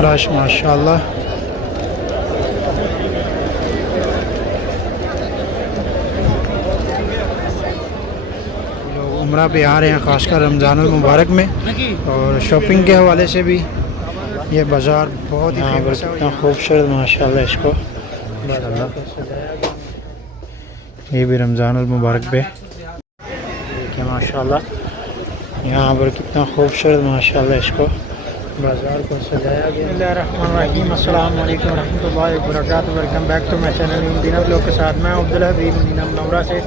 Rush माशाल्लाह। लोग उम्रा पे आ रहे हैं, ख़ासकर रमज़ानुल मुबारक में। और शॉपिंग के हवाले से भी ये बाज़ार बहुत ही फेमस है। कितना खूबसूरत माशाल्लाह इसको ये भी रमज़ानुल मुबारक पे देखिए माशाल्लाह। यहाँ पर कितना खूबसूरत माशाल्लाह इसको बाज़ार को सजाया गया। अस्सलाम वालेकुम रहमतुल्लाहि व बरकातहू। Welcome back to my channel इन दिनों लोग के साथ मैं अब्दुल हबीब मदीना मुनव्वरा से।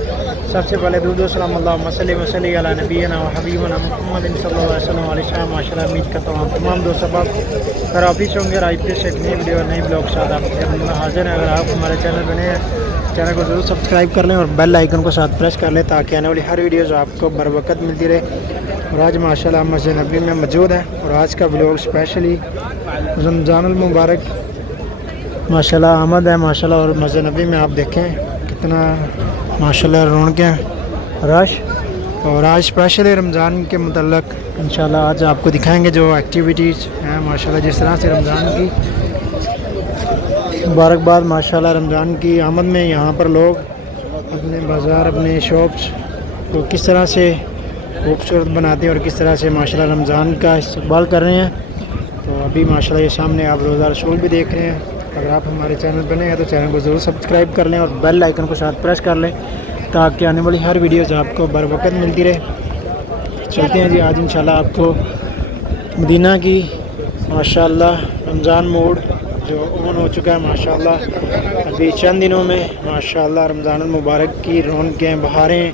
सबसे पहले दुरूद व सलाम अल्लाहुम्मा सल्ली व सल्लिम अला नबीना व हबीबना मुहम्मद सल्लल्लाहु अलैहि वसल्लम। माशाल्लाह उम्मीद करता हूँ तमाम दोस्त अब अगर ऑफिस होंगे और IPS एक नई वीडियो नई ब्लॉग के साथ आपके हाजिर हैं। अगर आप हमारे चैनल बने हैं, चैनल को ज़रूर सब्सक्राइब कर लें और बेल आइकन को साथ प्रेस कर लें ताकि आने वाली हर वीडियो जो आपको बर वक्त मिलती रहे। और आज माशाल्लाह मस्जिद नबी में मौजूद है और आज का ब्लॉग स्पेशली रमज़ानुल मुबारक माशाल्लाह आमद है माशाल्लाह। और मस्जिद नबी में आप देखें कितना माशाल्लाह रौनकें रश। और आज स्पेशली रमज़ान के मतलब इंशाल्लाह आज आपको दिखाएंगे जो एक्टिविटीज़ हैं माशाल्लाह। जिस तरह से रमज़ान की मुबारकबाद माशाल्लाह रमज़ान की आमद में यहाँ पर लोग अपने बाज़ार अपने शॉप्स को किस तरह से खूबसूरत बनाते हैं और किस तरह से माशाल्लाह रमज़ान का इस्तकबाल कर रहे हैं। तो अभी माशाल्लाह ये सामने आप रोज़ा रसूल भी देख रहे हैं। अगर आप हमारे चैनल पर नए हैं तो चैनल को ज़रूर सब्सक्राइब कर लें और बेल आइकन को साथ प्रेस कर लें ताकि आने वाली हर वीडियोज़ आपको बर वक्त मिलती रहे। चलते हैं जी आज इंशाल्लाह आपको मदीना की माशाल्लाह रमज़ान मूड जो ऑन हो चुका है माशाल्लाह। अभी चंद दिनों में माशाल्लाह रमज़ानुल मुबारक की रौनकें बहारें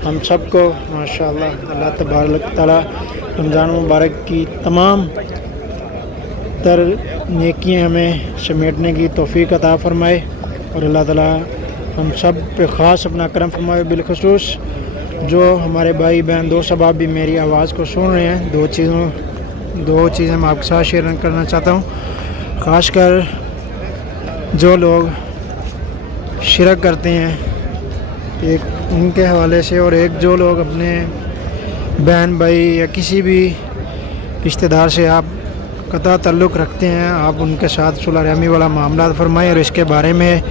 हम सबको माशाल्लाह अल्लाह तबारक तआला रमज़ान मुबारक की तमाम तर नेकियां हमें समेटने की तौफीक अता फ़रमाए और अल्लाह ताला हम सब पे ख़ास अपना करम फरमाए। बिलखुसूस जो हमारे भाई बहन दोस्त अब भी मेरी आवाज़ को सुन रहे हैं, दो चीज़ें मैं आपके साथ शेयर करना चाहता हूँ। ख़ासकर जो लोग शिरक करते हैं एक उनके हवाले से, और एक जो लोग अपने बहन भाई या किसी भी रिश्तेदार से आप कता ताल्लुक़ रखते हैं आप उनके साथ सुलह रहमी वाला मामला फरमाएं। और इसके बारे में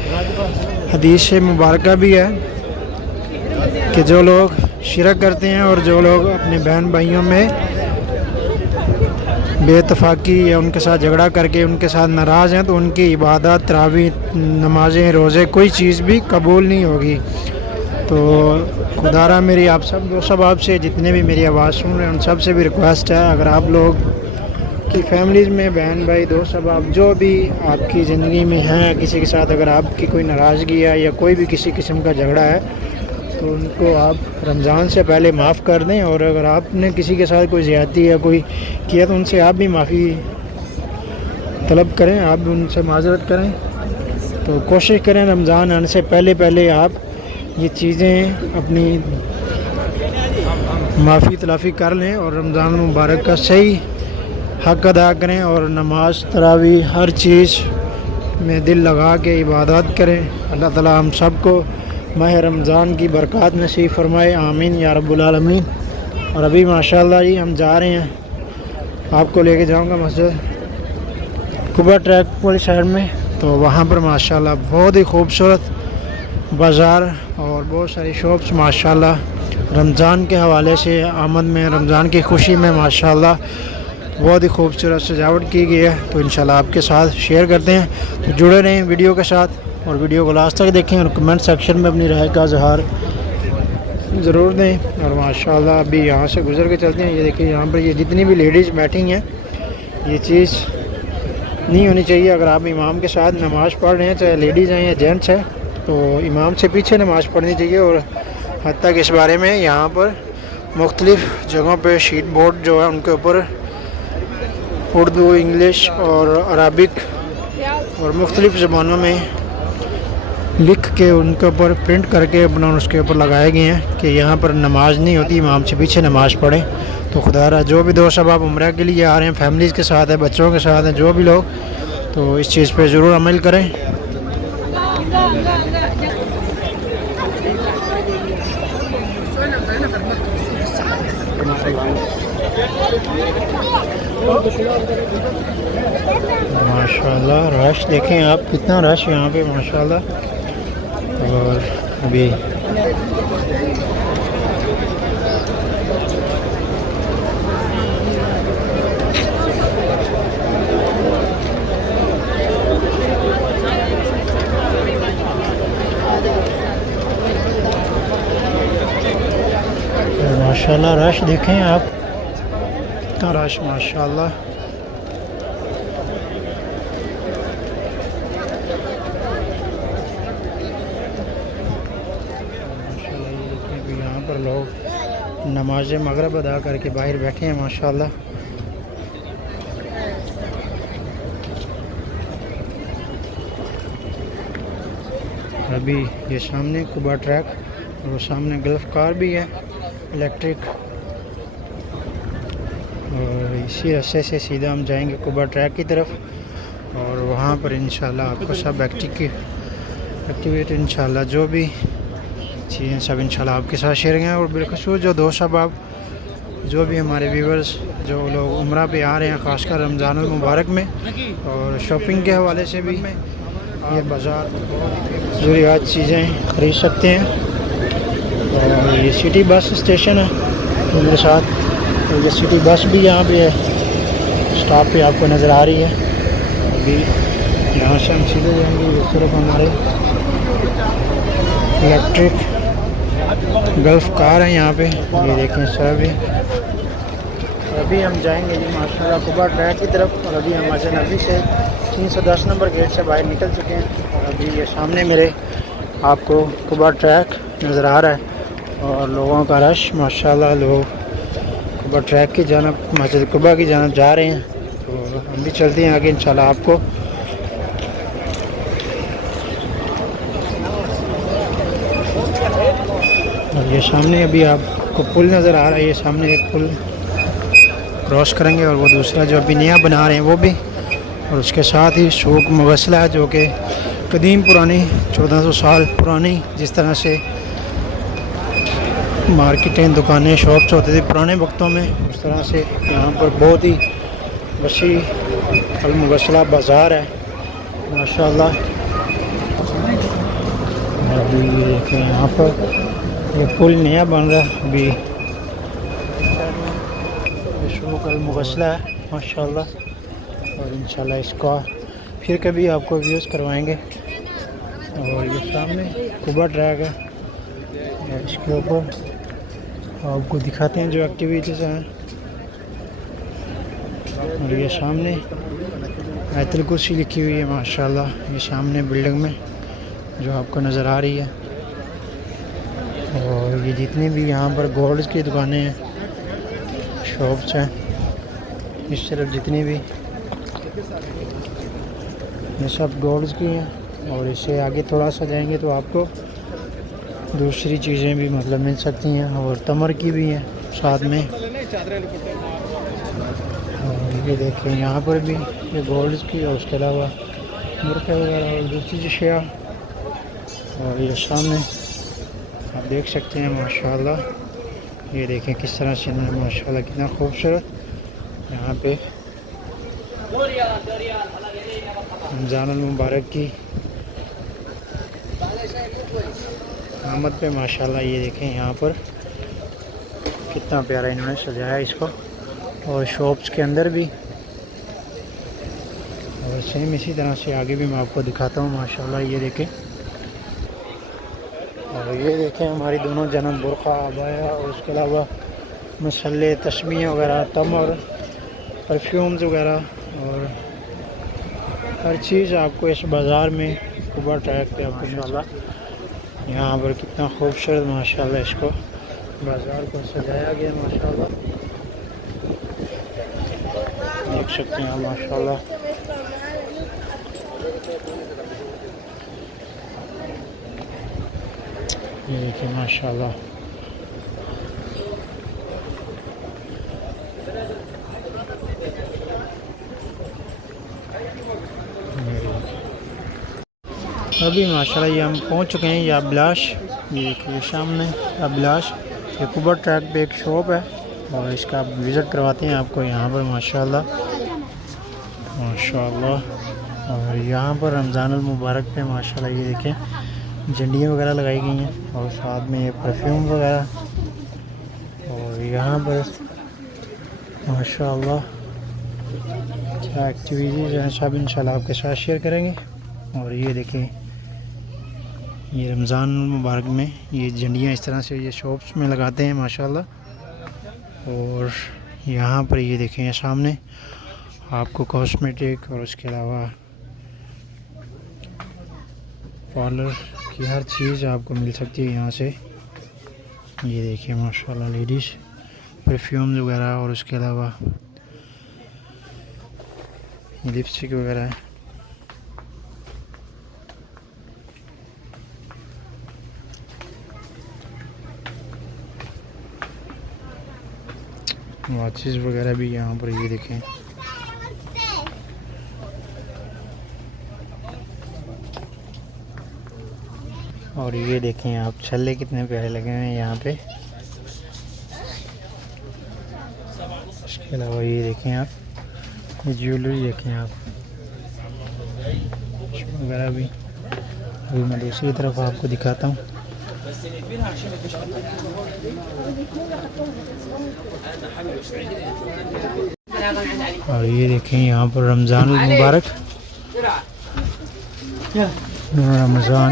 हदीस मुबारक भी है कि जो लोग शिरक करते हैं और जो लोग अपने बहन भाइयों में बेइत्तेफाकी या उनके साथ झगड़ा करके उनके साथ नाराज़ हैं तो उनकी इबादत तरावी नमाज़ें रोज़े कोई चीज़ भी कबूल नहीं होगी। तो खुदारा मेरी आप सब आपसे जितने भी मेरी आवाज़ सुन रहे हैं उन सब से भी रिक्वेस्ट है, अगर आप लोग की फैमिलीज़ में बहन भाई दोस्त आप जो भी आपकी ज़िंदगी में हैं किसी के साथ अगर आपकी कोई नाराज़गी है या कोई भी किसी किस्म का झगड़ा है तो उनको आप रमज़ान से पहले माफ़ कर दें। और अगर आपने किसी के साथ कोई ज़्यादती या कोई किया तो उनसे आप भी माफ़ी तलब करें, आप भी उनसे माज़रत करें। तो कोशिश करें रमज़ान आने से पहले आप ये चीज़ें अपनी माफ़ी तलाफ़ी कर लें और रमज़ान मुबारक का सही हक़ अदा करें और नमाज तरावी हर चीज़ में दिल लगा के इबादत करें। अल्लाह ताला हम सब को माह रमज़ान की बरक़ात नसीब फ़रमाए, आमीन या रब्बुल आलमीन। और अभी माशाल्लाह जी हम जा रहे हैं, आपको लेके जाऊंगा मस्जिद कुबा ट्रैक वाली साइड में। तो वहाँ पर माशाल्लाह बहुत ही खूबसूरत बाज़ार और बहुत सारी शॉप्स माशाल्लाह रमज़ान के हवाले से आमद में रमज़ान की खुशी में माशाल्लाह बहुत ही खूबसूरत सजावट की गई है। तो इंशाल्लाह आपके साथ शेयर करते हैं, तो जुड़े रहें वीडियो के साथ और वीडियो को लास्ट तक देखें और कमेंट सेक्शन में अपनी राय का इज़हार ज़रूर दें। और माशाल्लाह अभी यहाँ से गुज़र के चलते हैं। ये देखिए यहाँ पर ये जितनी भी लेडीज़ बैठी हैं ये चीज़ नहीं होनी चाहिए। अगर आप इमाम के साथ नमाज़ पढ़ रहे हैं चाहे लेडीज़ हैं या जेंट्स हैं तो इमाम से पीछे नमाज़ पढ़नी चाहिए। और हत्ता कि इस बारे में यहाँ पर मुख्तलिफ़ जगहों पर शीट बोर्ड जो है उनके ऊपर उर्दू इंग्लिश और अरबिक और मुख्तलिफ़ ज़बानों में लिख के उनके ऊपर प्रिंट करके अपना उसके ऊपर लगाए गए हैं कि यहाँ पर नमाज नहीं होती, इमाम से पीछे नमाज़ पढ़ें। तो खुदारा जो भी दोस्त अब आप उम्रा के लिए आ रहे हैं फैमिलीज़ के साथ है बच्चों के साथ हैं जो भी लोग तो इस चीज़ पे ज़रूर अमल करें। माशाल्लाह रश देखें आप, कितना रश यहाँ पे माशाल्लाह। और अभी माशाल्लाह रश देखें आप, कितना रश माशाल्लाह। यहाँ पर लोग नमाज मगरिब अदा करके बाहर बैठे हैं माशाल्लाह। अभी ये सामने कुबा ट्रैक और वो सामने गल्फ कार भी है इलेक्ट्रिक, और इसी रास्ते से सीधा हम जाएंगे कुबा ट्रैक की तरफ। और वहाँ पर इंशाल्लाह आपको सब एक्टिविटी इंशाल्लाह जो भी चीज़ें सब इंशाल्लाह आपके साथ शेयर करेंगे। और बिलखसूस जो दोस्त अब जो भी हमारे व्यूवर्स जो लोग उम्रा पे आ रहे हैं, ख़ासकर रमज़ान मुबारक में, और शॉपिंग के हवाले से भी ये बाज़ार ज़रूरियात चीज़ें ख़रीद सकते हैं। और ये सिटी बस स्टेशन है तो मेरे साथ, तो ये सिटी बस भी यहाँ पे है, स्टॉप पे आपको नज़र आ रही है। अभी यहाँ से हम सीधे जाएंगे, इस तरफ हमारे इलेक्ट्रिक गल्फ कार है यहाँ पे, ये देखें सर भी। अभी हम जाएंगे जी माशाल्लाह कुबा ट्रैक की तरफ। और अभी हम मस्जिद नबी से 310 नंबर गेट से बाहर निकल चुके हैं। और अभी ये सामने मेरे आपको कुबा ट्रैक नज़र आ रहा है और लोगों का रश माशाल्लाह, लोग कुबा ट्रैक की जानब, मस्जिद कुबा की जानब जा रहे हैं। तो हम भी चलते हैं आगे इंशाल्लाह आपको। और ये सामने अभी आपको पुल नज़र आ रहा है, ये सामने एक पुल क्रॉस करेंगे और वो दूसरा जो अभी नया बना रहे हैं वो भी। और उसके साथ ही सूक मुगस्ला है जो कि कदीम पुरानी 1400 साल पुरानी, जिस तरह से मार्केटें, दुकानें, शॉप्स होते थे पुराने वक्तों में, उस तरह से यहाँ पर बहुत ही वसी अल मुगस्ला बाज़ार है माशाल्लाह। अभी ये देखें यहाँ पर ये पुल नया बन रहा है, अभी शौक अल मुगस्ला है माशाल्लाह। और इंशाल्लाह इसका फिर कभी आपको व्यूज़ करवाएंगे। और ये सामने कुबा ट्रैक है, इसके ऊपर आपको दिखाते हैं जो एक्टिविटीज़ हैं। और ये सामने आयतुल कुर्सी लिखी हुई है माशाल्लाह, ये सामने बिल्डिंग में जो आपको नज़र आ रही है। और ये जितनी भी यहाँ पर गोल्ड की दुकानें हैं, शॉप्स हैं, इस तरफ जितनी भी, ये सब गोल्ड की हैं। और इससे आगे थोड़ा सा जाएंगे तो आपको दूसरी चीज़ें भी मतलब मिल सकती हैं, और तमर की भी हैं साथ में। और ये देखें यहाँ पर भी ये गोल्ड की, और उसके अलावा मुर्गे वगैरह और दूसरी चीज़ें। और ये सामने आप देख सकते हैं माशाल्लाह, ये देखें किस तरह से माशाल्लाह कितना खूबसूरत यहाँ पे रमज़ान मुबारक की आमद पे माशाल्लाह। ये देखें यहाँ पर कितना प्यारा इन्होंने सजाया इसको, और शॉप्स के अंदर भी। और सेम इसी तरह से आगे भी मैं आपको दिखाता हूँ माशाल्लाह। ये देखें, और ये देखें हमारी दोनों जन्म बुरखा अबाया, और उसके अलावा मसल्ले, तस्मीह वगैरह, तमर, परफ्यूम्स वगैरह, और हर चीज़ आपको इस बाज़ार में कुबा ट्रैक पे आपको माशाल्लाह। यहाँ पर कितना खूबसूरत माशाल्लाह इसको बाज़ार को सजाया गया माशाल्लाह, देख सकते हैं माशाल्लाह। ये देखिए माशाल्लाह, अभी माशाल्लाह ये हम पहुंच चुके हैं ये अभिलाष। ये देखिए सामने अभिलाष, ये कुबा ट्रैक पे एक शॉप है और इसका विज़िट करवाते हैं आपको यहाँ पर माशाल्लाह माशाल्लाह। और यहाँ पर रमज़ान अल मुबारक पे माशाल्लाह ये देखें झंडियाँ वगैरह लगाई गई हैं और साथ में ये परफ्यूम वगैरह। और यहाँ पर माशाल्लाह क्या एक्टिविटीज़ हैं सब इंशाल्लाह आपके साथ शेयर करेंगे। और ये देखें ये रमज़ान मुबारक में ये झंडियाँ इस तरह से ये शॉप्स में लगाते हैं माशाल्लाह। और यहाँ पर ये देखें सामने आपको कॉस्मेटिक और उसके अलावा पार्लर की हर चीज़ आपको मिल सकती है यहाँ से। ये देखिए माशाल्लाह लेडीज़ परफ्यूम्स वगैरह और उसके अलावा लिपस्टिक वगैरह है। वॉचेस वगैरह भी यहाँ पर ये देखें। और ये देखें आप छल्ले कितने प्यारे लगे हुए हैं यहाँ पे। इसके अलावा ये देखें आप ये ज्वेलरी देखें आप वगैरह भी। अभी मैं दूसरी तरफ आपको दिखाता हूँ। और ये देखें यहाँ पर रमज़ान मुबारक रमज़ान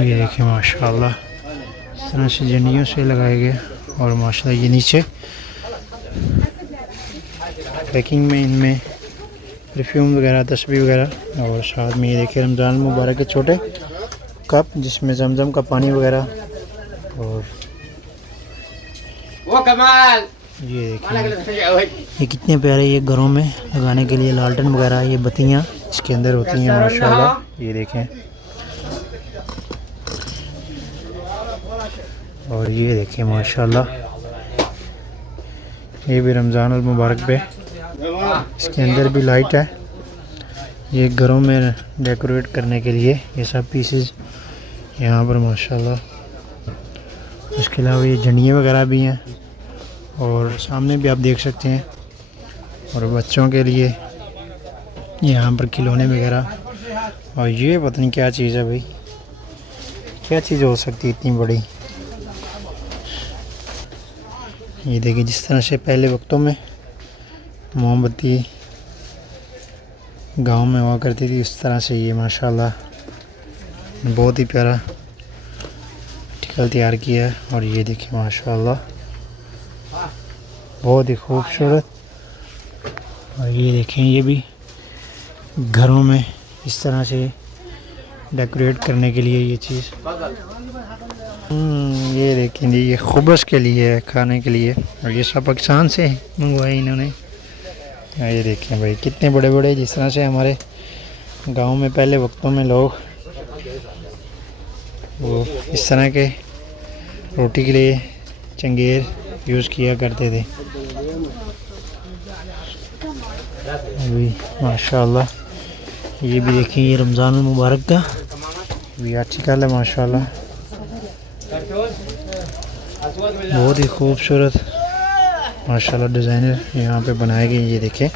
ये देखें माशाल्लाह इस तरह से झंडियों से लगाए गए। और माशाल्लाह ये नीचे पैकिंग में इनमें परफ्यूम वगैरह तस्बीह वगैरह। और साथ में ये देखिए रमज़ान मुबारक के छोटे कप जिसमें जमजम का पानी वगैरह। और वो कमाल ये देखिए ये कितने प्यारे ये घरों में लगाने के लिए लालटेन वगैरह ये बत्तियाँ इसके अंदर होती हैं माशाल्लाह। ये देखें और ये देखें माशाल्लाह ये भी रमज़ान अल मुबारक पे इसके अंदर भी लाइट है। ये घरों में डेकोरेट करने के लिए ये सब पीसेस यहाँ पर माशाल्लाह। इसके अलावा ये झंडियाँ वगैरह भी हैं और सामने भी आप देख सकते हैं। और बच्चों के लिए यहाँ पर खिलौने वगैरह। और ये पता नहीं क्या चीज़ है भाई, क्या चीज़ हो सकती है इतनी बड़ी। ये देखिए जिस तरह से पहले वक्तों में मोमबत्ती गांव में हुआ करती थी उस तरह से ये माशाल्लाह बहुत ही प्यारा टिकल तैयार किया है। और ये देखिए माशाल्लाह बहुत ही खूबसूरत। और ये देखें ये भी घरों में इस तरह से डेकोरेट करने के लिए ये चीज़। ये देखें ये खुबस के लिए है खाने के लिए। और ये सब पाकिस्तान से मंगवाए इन्होंने। ये देखें भाई कितने बड़े बड़े जिस तरह से हमारे गांव में पहले वक्तों में लोग वो इस तरह के रोटी के लिए चंगेर यूज़ किया करते थे। अभी माशाल्लाह ये भी देखिए ये रमज़ान मुबारक का भी अच्छी कल है माशाल्लाह बहुत ही खूबसूरत माशाल्लाह डिज़ाइनर यहाँ पे बनाए गए। ये देखें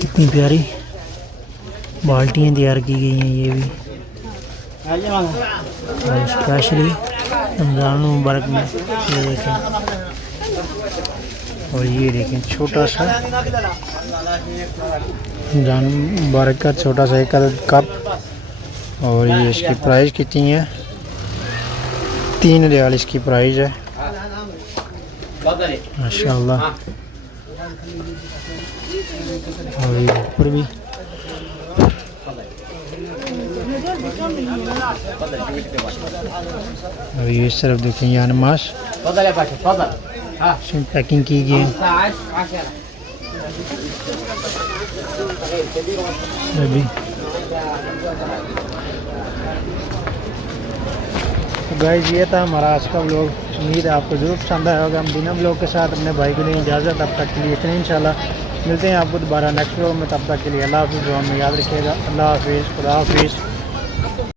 कितनी प्यारी बाल्टियाँ तैयार की गई हैं ये भी। और स्पेशली रमज़ान मुबारक में ये देखें। और ये देखें छोटा सा रमज़ान मुबारक का छोटा सा एक कप। और ये इसकी प्राइस कितनी है? 3 रियाल इसकी प्राइस है माशाल्लाह। और ये ऊपर भी और ये इस तरफ देखें यहाँ नमाज पैकिंग की गई है। अभी गाइस ये था हमारा आज का व्लॉग। उम्मीद है आपको ज़रूर पसंद आया होगा। हम बिना व्लॉग के साथ अपने भाई के लिए इजाज़त। तब तक के लिए इतने इंशाल्लाह मिलते हैं आपको दोबारा नेक्स्ट व्लॉग में। तब तक के लिए अल्लाह हाफ़िज़। दुआ में याद रखिएगा। अल्लाह हाफ़िज़, खुदा हाफ़िज़।